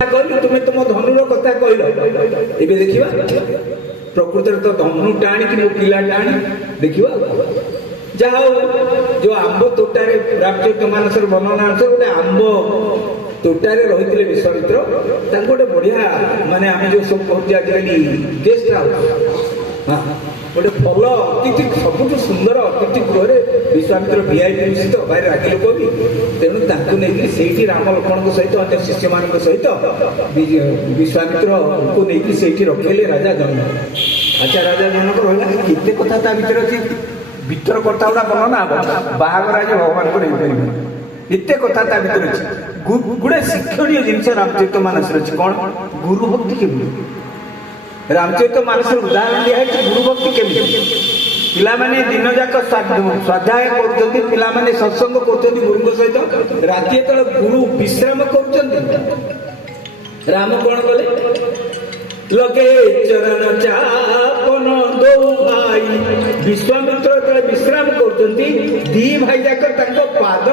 कहलु तुम तुम धनुर कथा कहल ए देखा प्रकृति तो धनु टाणी कि मो पिला टाणी देखा जहा जो आंब तोटारे रामचरित मानस वर्णना अनुसार गोटे आंब तोटारे रही विश्वामित्र गोटे बढ़िया माने आम जो सब कहते आजिकल गेस्ट हाउस गोटे भल अतिथि सबुठ सुंदर अतिथि गृह विश्वामित्र वीआईपी सहित भाई रागी लोक भी तेणु नहीं से राम लक्ष्मण सहित अन्य शिष्य मान सहित विश्वामित्र को लेकिन से रखेले राजा जनक। अच्छा राजा जनक रहा केते कथा ता भीतर अच्छी भीतर कथा गुड़ा वर्णना बाहागर आज भगवान को नहीं पारे एत कथा ता भीतर अच्छी गुड़े शिक्षणीय जिनस रामचरित मानस अच्छी कौन गुरु भक्ति केमी रामचरित मानस उदाहरण दिखाई गुरु भक्ति केमी पिलामाने दिन जाक स्वाध्याय कर सत्संग कर गुरु सहित राति तले गुरु विश्राम कर राम कौन कले लगे चरण चापन दो भाई विश्वामित्र विश्राम कर दी भाई जाक पाद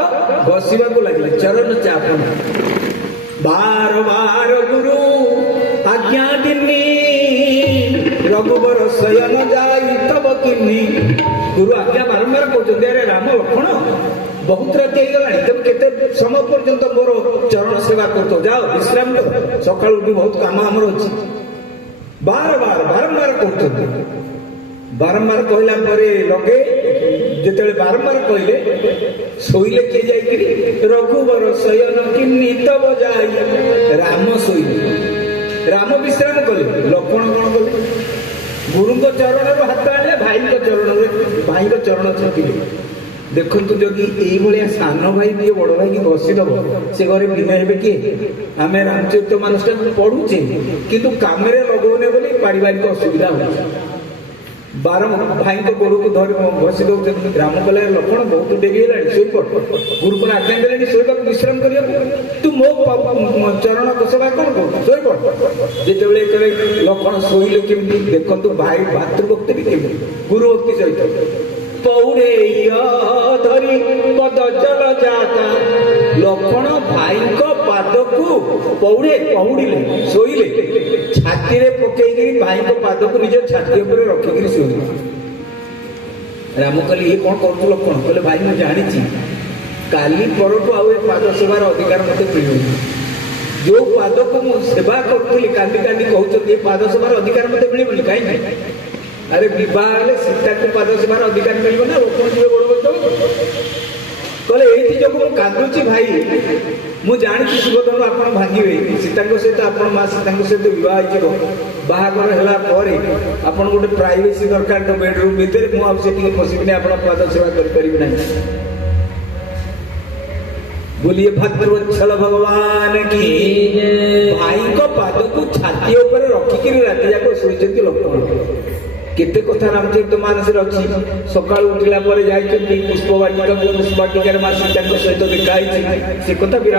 घसवा को लगे चरण चापन बार बार गुरु आज्ञा दिनी रघुबर शयन जाई तब किन्नी गुरु आज्ञा बारंबार कहते अरे राम लक्ष्मण बहुत राति होगला तुम केते समय पर्यंत मोर चरण सेवा करतो जाओ विश्राम कर सकाळ उठी बहुत काम हमर अछि बार बार बारंबार कहते बारंबार कहला परे लगे जेतेले बारंबार कहले सोइले के जाई रघुबर शयन किन्नी तब जाई राम सोइले राम विश्राम कले लक्ष्मण कौन कले गुरु चरण हाथ आने भाई चरण छपिले देखु जदि ये सान भाई दिए बड़ भाई की घसीदब से घरे विनय हे किए आम रामचरित मानस पढ़ुचे किंतु काम लगौने बोली पारिवारिक असुविधा हो बार भाई गोड़ को धर घसी दौर राम कल लक्ष्मण बहुत डेरी है शोपड़ गुरु को आज्ञा दे शोवा विश्राम करने तू मो चरण कसवा कौन कर शोपड़ जिते लक्ष्मण शोले केमी देखु भाई भातृभक्ति भी केमी गुरु भक्ति सहित पौड़े धरी पद जल जाता लक्ष्मण भाई पाद को पौड़े पौड़िले शोले छाती पकई भाई पाद को निज छाती रखिक शोले राम कहले ये कौन कर लक्ष्मण कहले भाई मुझे जानी काली परठू आउ पाद सेवार अधिकार मत मिल जो पाद को मुझे सेवा करी कांदी कांदी कहते पाद सेवार अधिकार मत मिलबनी कहीं अरे विवाह सीता को पाद सेवार अधिकार मिल ना लक्ष्मण गोड़ कहले ये जो कांदुची भाई मु जानी सुभद्र आप भांगे सीता सहित आप माँ सीता सहित बहुत बाहागर है आप गोटे प्राइवेसी दरकार तो बेडरूम भितर मुझे पशिबिनी आप पाद सेवा करें बोलिए भद्रवत्सल भगवान की भाई को पाद को छाती ऊपर रखिक राति जाक शोचती लक्ष्मण केते कथा रामचरित मानस अच्छी सका उठला पुष्पवाटिका पुष्पवाटिकार माँ सीता सहित देखा से कथा भी